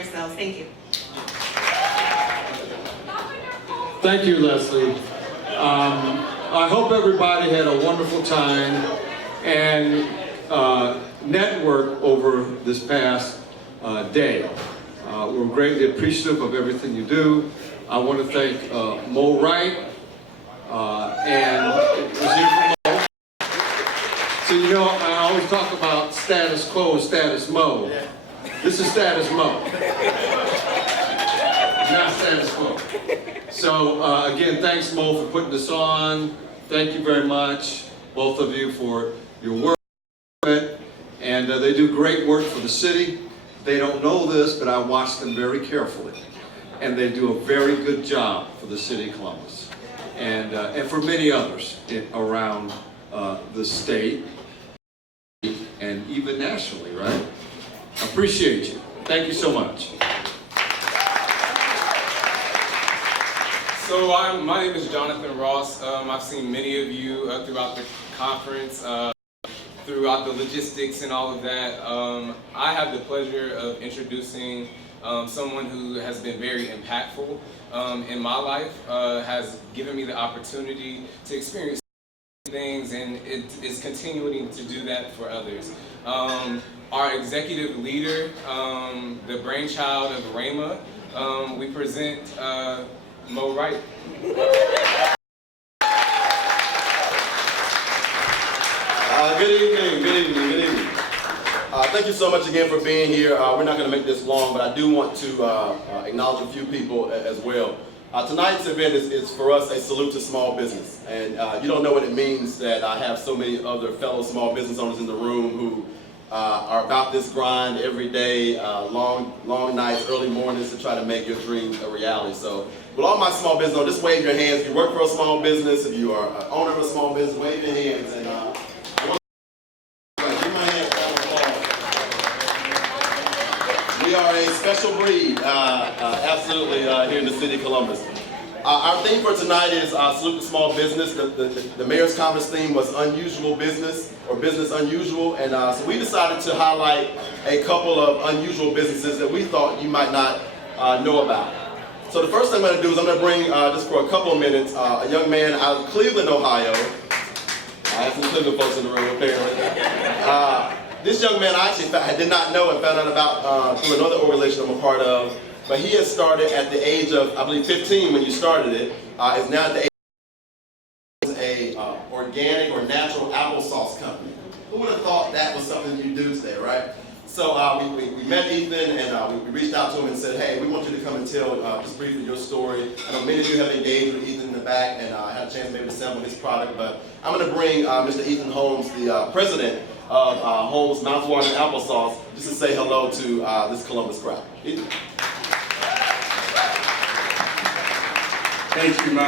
yourselves. Thank you. Thank you, Leslie. I hope everybody had a wonderful time and network over this past day. We're greatly appreciative of everything you do. I want to thank Mo Wright and was here for Mo. So you know, I always talk about status quo and status Mo. This is status Mo, not status quo. So again, thanks Mo for putting this on. Thank you very much, both of you, for your work. And they do great work for the city. They don't know this, but I watch them very carefully. And they do a very good job for the city of Columbus. And for many others around the state and even nationally, right? Appreciate you. Thank you so much. So my name is Jonathan Ross. I've seen many of you throughout the conference, throughout the logistics and all of that. I have the pleasure of introducing someone who has been very impactful in my life, has given me the opportunity to experience things, and it is continuing to do that for others. Our executive leader, the brainchild of RAMA, we present Mo Wright. Good evening. Thank you so much again for being here. We're not going to make this long, but I do want to acknowledge a few people as well. Tonight's event is for us a salute to small business. And you don't know what it means that I have so many other fellow small business owners in the room who are about this grind every day, long nights, early mornings to try to make your dreams a reality. So with all my small business owners, just wave your hands. If you work for a small business, if you are an owner of a small business, wave your hands. And we are a special breed, absolutely, here in the city of Columbus. Our theme for tonight is Salute to Small Business. The Mayor's Conference theme was Unusual Business, or Business Unusual, and so we decided to highlight a couple of unusual businesses that we thought you might not know about. So the first thing I'm going to do is I'm going to bring, just for a couple of minutes, a young man out of Cleveland, Ohio. I have some Cleveland folks in the room, apparently. This young man I did not know and found out about through another organization I'm a part of, but he has started at the age of, I believe, 15 when you started it, is now at the age of a organic or natural applesauce company. Who would have thought that was something you do today, right? So we met Ethan and we reached out to him and said, hey, we want you to come and tell just briefly your story. I know many of you have engaged with Ethan in the back and I had a chance maybe to sample his product, but I'm going to bring Mr. Ethan Holmes, the president of Holmes Mouthwatering Applesauce, just to say hello to this Columbus crowd. Ethan. Thank you, Mo.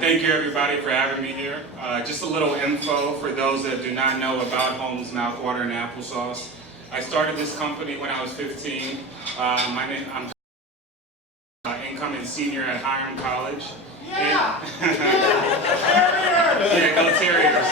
Thank you, everybody, for having me here. Just a little info for those that do not know about Holmes Mouthwatering Applesauce. I started this company when I was 15. I'm incoming senior at Hiram College. Yeah! Yeah, go Terriers.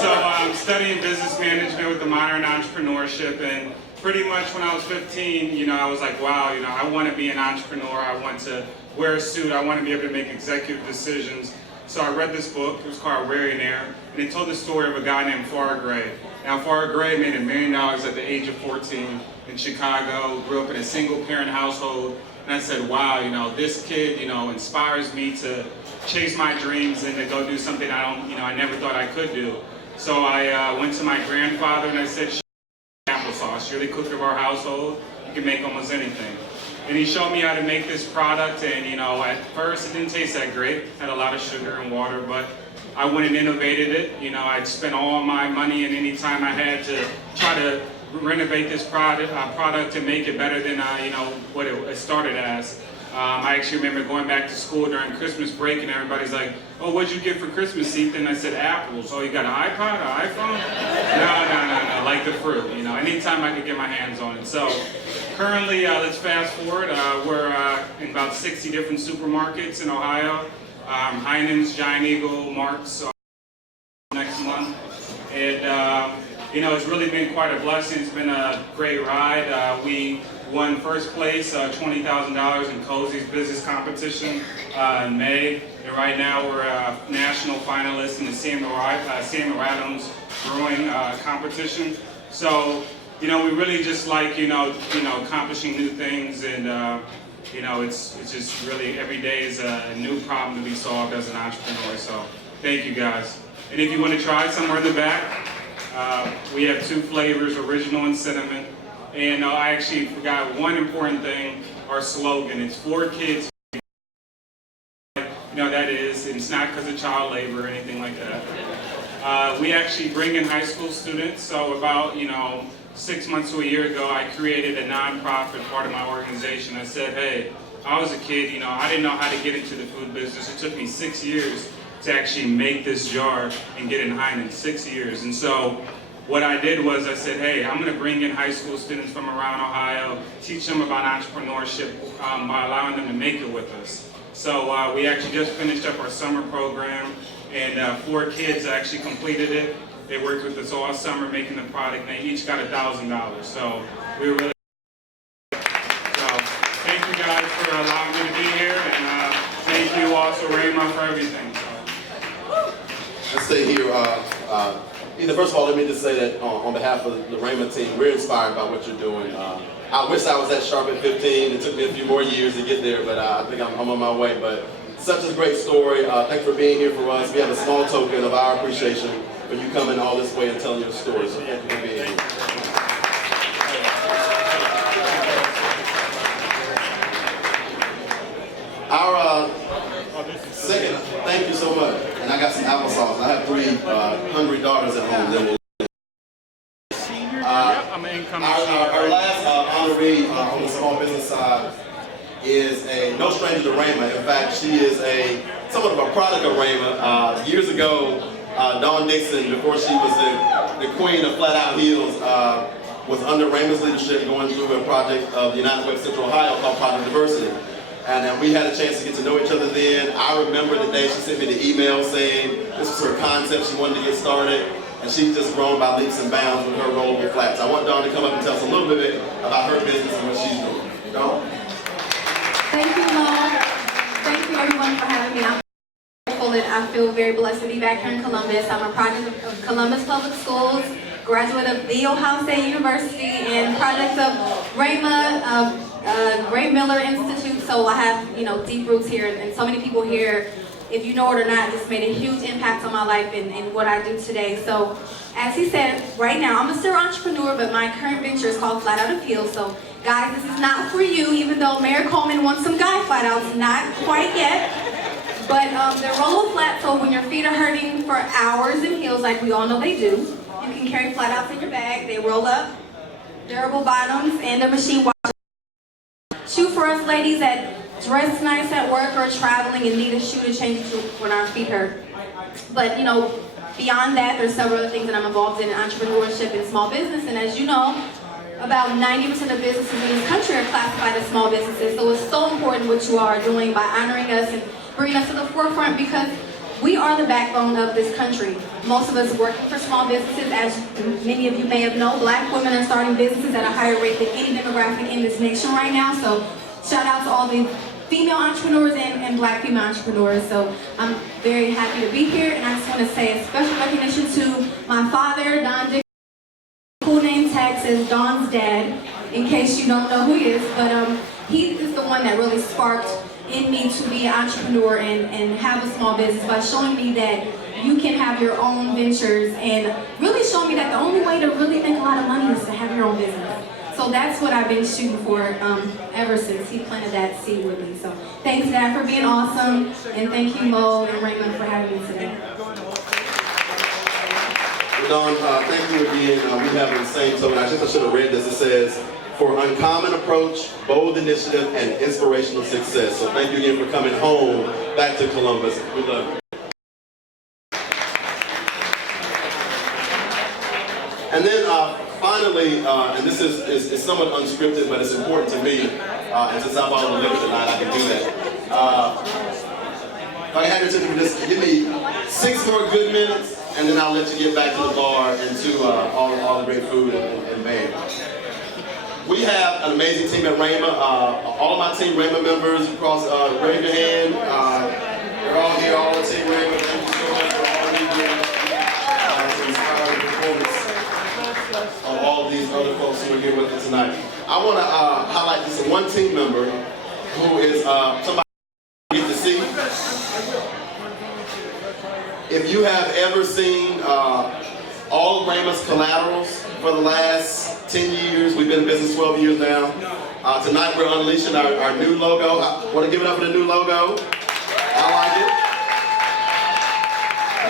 So I'm studying business management with a minor in entrepreneurship, and pretty much when I was 15, you know, I was like, wow, you know, I want to be an entrepreneur. I want to wear a suit. I want to be able to make executive decisions. So I read this book. It was called Millionaire, and it told the story of a guy named Farrah Gray. Now, Farrah Gray made $1 million at the age of 14 in Chicago, grew up in a single-parent household, and I said, wow, you know, this kid, you know, inspires me to chase my dreams and to go do something I never thought I could do. So I went to my grandfather and I said, applesauce, you're the cook of our household, you can make almost anything. And he showed me how to make this product, and you know, at first it didn't taste that great, had a lot of sugar and water, but I went and innovated it. You know, I'd spent all my money and any time I had to try to renovate this product and make it better than you know, what it started as. I actually remember going back to school during Christmas break and everybody's like, oh, what'd you get for Christmas, Ethan? I said, apples. Oh, you got an iPod, an iPhone? No, like the fruit, you know, anytime I could get my hands on it. So currently, let's fast forward, we're in about 60 different supermarkets in Ohio. Heinen's, Giant Eagle, Mark's next month. And you know, it's really been quite a blessing. It's been a great ride. We won first place, $20,000 in Cozy's business competition in May. And right now we're a national finalist in the Samuel Adams Brewing competition. So, we really just like, accomplishing new things, and it's just really every day is a new problem to be solved as an entrepreneur. So thank you guys. And if you want to try somewhere in the back, we have 2 flavors, original and cinnamon. And I actually forgot one important thing, our slogan. It's for kids. That is, and it's not because of child labor or anything like that. We actually bring in high school students. So about, 6 months to a year ago, I created a nonprofit part of my organization. I said, hey, I was a kid, I didn't know how to get into the food business. It took me 6 years to actually make this jar and get in Heineken, 6 years. And so what I did was I said, hey, I'm going to bring in high school students from around Ohio, teach them about entrepreneurship by allowing them to make it with us. So we actually just finished up our summer program, and 4 kids actually completed it. They worked with us all summer making the product, and they each got $1,000. So we were really thank you guys for allowing me to be here, and thank you also, RAMA, for everything. Let's stay here. First of all, let me just say that on behalf of the RAMA team, we're inspired by what you're doing. I wish I was that sharp at 15. It took me a few more years to get there, but I think I'm on my way. But such a great story. Thanks for being here for us. We have a small token of our appreciation for you coming all this way and telling your story. So thank you for being here. Our second, thank you so much. And I got some applesauce. I have 3 hungry daughters at home that will. Our last honoree on the small business side is no stranger to RAMA. In fact, she is somewhat of a product of RAMA. Years ago, Dawn Dixon, before she was the queen of flat-out heels, was under RAMA's leadership going through a project of the United Way of Central Ohio called Project Diversity. And we had a chance to get to know each other then. I remember the day she sent me the email saying this was her concept, she wanted to get started. And she's just grown by leaps and bounds with her rollable flats. I want Dawn to come up and tell us a little bit about her business and what she's doing. Dawn? Thank you, Mo. Thank you, everyone, for having me. I'm grateful and I feel very blessed to be back here in Columbus. I'm a product of Columbus Public Schools, graduate of The Ohio State University, and project of RAMA, Ray Miller Institute. So I have, deep roots here, and so many people here, if you know it or not, just made a huge impact on my life and what I do today. So, as he said, right now I'm a serial entrepreneur, but my current venture is called Flat Out Appeal. So, guys, this is not for you, even though Mayor Coleman wants some guy flat outs, not quite yet. But they're rollable flats, so when your feet are hurting for hours in heels, like we all know they do, you can carry flat outs in your bag. They roll up, durable bottoms, and a machine wash. Shoe for us ladies that dress nice at work or traveling and need a shoe to change to when our feet hurt. But beyond that, there's several other things that I'm involved in entrepreneurship and small business. And as you know, about 90% of businesses in this country are classified as small businesses. So it's so important what you are doing by honoring us and bringing us to the forefront, because we are the backbone of this country. Most of us working for small businesses. As many of you may have known, Black women are starting businesses at a higher rate than any demographic in this nation right now. So shout out to all the female entrepreneurs and Black female entrepreneurs. So I'm very happy to be here, and I just want to say a special recognition to my father, Don Dixon. Cool name tag says Don's dad, in case you don't know who he is, but he is the one that really sparked in me to be an entrepreneur and have a small business by showing me that you can have your own ventures, and really showing me that the only way to really make a lot of money is to have your own business. So that's what I've been shooting for ever since he planted that seed with me. So thanks, Dad, for being awesome, and thank you, Mo and Raymond, for having me today. Well, Dawn, thank you again. We have the same token. I should have read this. It says, for uncommon approach, bold initiative, and inspirational success. So thank you again for coming home back to Columbus. We love you. And then finally, and this is somewhat unscripted, but it's important to me, and since I'm on the limit tonight, I can do that. If I had your attention, just give me 6 more good minutes, and then I'll let you get back to the bar and to all the great food and May. We have an amazing team at RAMA. All of my team RAMA members across, raise your hand. They're all here, all the team RAMA. Thank you so much for all you do to inspire the performance of all of these other folks who are here with us tonight. I want to highlight this one team member who is somebody you get to see. If you have ever seen all of RAMA's collaterals for the last 10 years, we've been in business 12 years now. Tonight we're unleashing our new logo. I want to give it up for the new logo. I like it.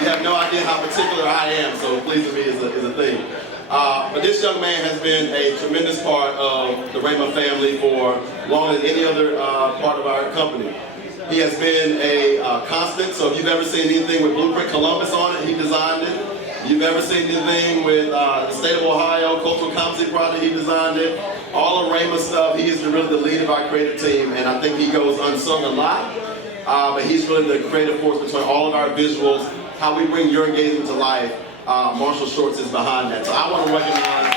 You have no idea how particular I am, so pleasing me is a thing. But this young man has been a tremendous part of the RAMA family for longer than any other part of our company. He has been a constant, so if you've ever seen anything with Blueprint Columbus on it, he designed it. If you've ever seen anything with the state of Ohio, Cultural Competency Project, he designed it. All of RAMA stuff, he is really the lead of our creative team, and I think he goes unsung a lot, but he's really the creative force between all of our visuals, how we bring your engagement to life. Marshall Shorts is behind that. So I want to recognize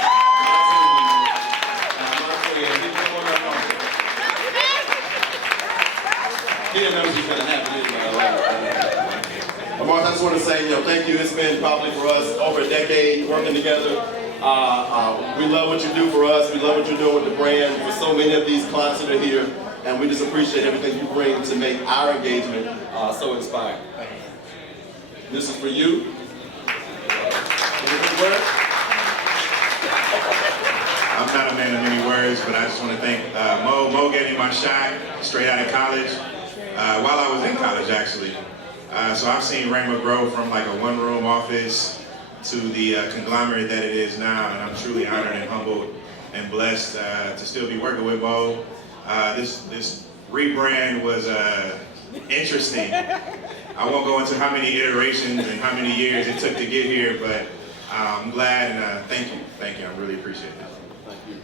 he didn't know what was going to happen. But Mark, I just want to say, thank you. It's been probably for us over a decade working together. We love what you do for us. We love what you're doing with the brand. For so many of these clients that are here, and we just appreciate everything you bring to make our engagement so inspiring. This is for you. I'm not a man of many words, but I just want to thank Mo. Mo gave me my shot straight out of college, while I was in college actually. So I've seen RAMA grow from like a one-room office to the conglomerate that it is now, and I'm truly honored and humbled and blessed to still be working with Mo. This rebrand was interesting. I won't go into how many iterations and how many years it took to get here, but I'm glad and thank you. Thank you. I really appreciate it. Thank you.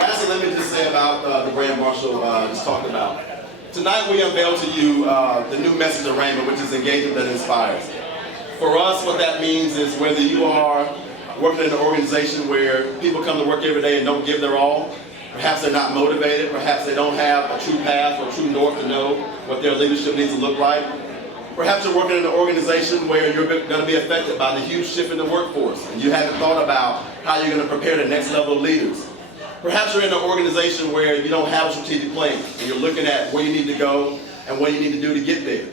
Lastly, let me just say about the brand Marshall just talked about. Tonight we unveil to you the new message of RAMA, which is engagement that inspires. For us, what that means is whether you are working in an organization where people come to work every day and don't give their all, perhaps they're not motivated, perhaps they don't have a true path or true north to know what their leadership needs to look like. Perhaps you're working in an organization where you're going to be affected by the huge shift in the workforce and you haven't thought about how you're going to prepare the next level of leaders. Perhaps you're in an organization where you don't have a strategic plan and you're looking at where you need to go and what you need to do to get there.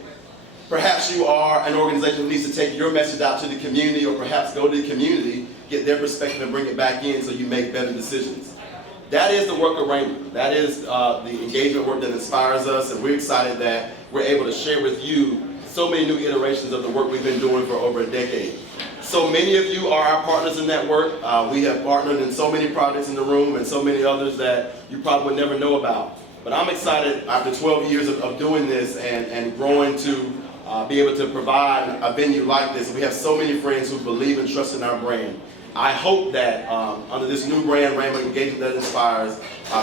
Perhaps you are an organization who needs to take your message out to the community, or perhaps go to the community, get their perspective and bring it back in so you make better decisions. That is the work of RAMA. That is the engagement work that inspires us, and we're excited that we're able to share with you so many new iterations of the work we've been doing for over a decade. So many of you are our partners in that work. We have partnered in so many projects in the room and so many others that you probably would never know about. But I'm excited after 12 years of doing this and growing to be able to provide a venue like this. We have so many friends who believe and trust in our brand. I hope that under this new brand, RAMA Engagement That Inspires,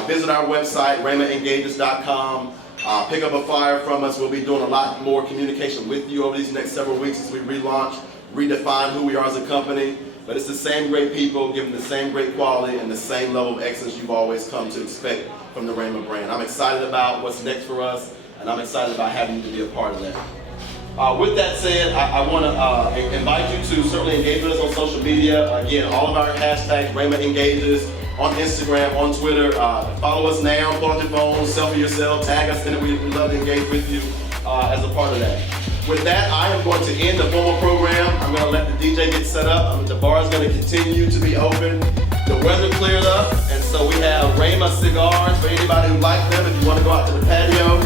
visit our website, ramaengages.com. Pick up a flyer from us. We'll be doing a lot more communication with you over these next several weeks as we relaunch, redefine who we are as a company. But it's the same great people, giving the same great quality and the same level of excellence you've always come to expect from the RAMA brand. I'm excited about what's next for us, and I'm excited about having you to be a part of that. With that said, I want to invite you to certainly engage with us on social media. Again, all of our hashtags, RAMA Engages, on Instagram, on Twitter. Follow us now, pull out your phone, selfie yourself, tag us in it. We'd love to engage with you as a part of that. With that, I am going to end the formal program. I'm going to let the DJ get set up. The bar is going to continue to be open. The weather cleared up, and so we have RAMA cigars for anybody who likes them. If you want to go out to the patio,